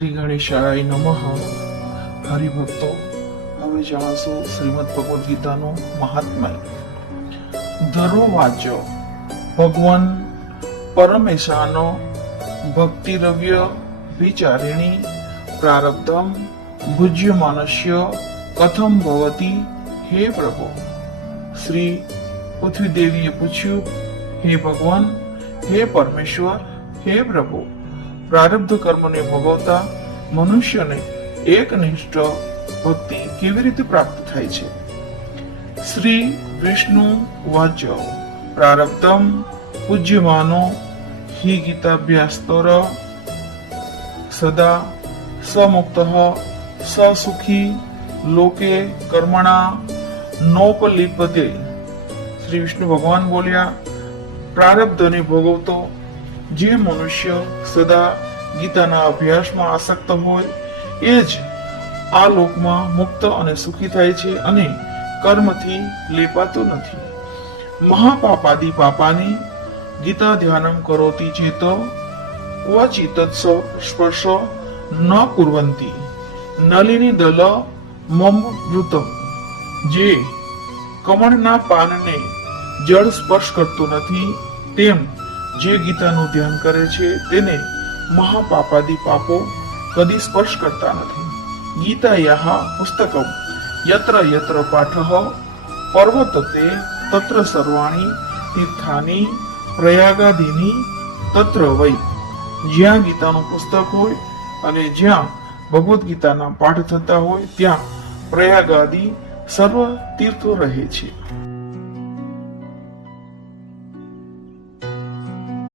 શ્રી ગણેશાય નમઃ. હરિભક્તો, હવે જાણશું શ્રીમદ ભગવદ્ ગીતાનું મહાત્મ્ય. ધરો વાચ્ય ભગવાન પરમેશાનો ભક્તિરવ્ય વિચારિણી પ્રારબ્ધમ ભુજ્યમાનસ્ય કથમ ભવતી. હે પ્રભુ, શ્રી પૃથ્વી દેવીએ પૂછ્યું, હે ભગવાન, હે પરમેશ્વર, હે પ્રભુ, પ્રારબ્ધ કર્મને ભોગવતા મનુષ્યને એકનિષ્ઠ ભક્તિ કેવી રીતે પ્રાપ્ત થાય છે? શ્રી વિષ્ણુ વાચ્ય પ્રારબ્ધમ પૂજ્યમાનો હિ ગીતાભ્યાસ્તર સદા સમુક્ત સુખી લોકે કર્મણા નોપલિપતે. શ્રી વિષ્ણુ ભગવાન બોલ્યા, પ્રારબ્ધને ભોગવતો જે મનુષ્ય સદા ગીતાના અભ્યાસમાં આસક્ત હોય એ જ આ લોકમાં મુક્ત અને સુખી થાય છે અને કર્મથી લેપાતો નથી. મહાપાપાદિ પાપાની ગીતા ધ્યાનમ કરોતિ ચેત ક્વચિત સ્પર્શ ન કુર્વંતી નલિની દલ મમૃતમ. જે કમળના પાનને જળ સ્પર્શ કરતો નથી, તેમ જે ગીતાનું ધ્યાન કરે છે તેને મહાપાપાદિ પાપો કદી સ્પર્શ કરતા નથી. ગીતાયાઃ પુસ્તકમ યત્ર યત્ર પાઠઃ પર્વતતે તત્ર સર્વાણી તીર્થાની પ્રયાગાદિની તત્ર વૈ. જ્યાં ગીતાનું પુસ્તક હોય અને જ્યાં ભગવદ્ ગીતાના પાઠ થતા હોય ત્યાં પ્રયાગાદિ સર્વ તીર્થો રહે છે.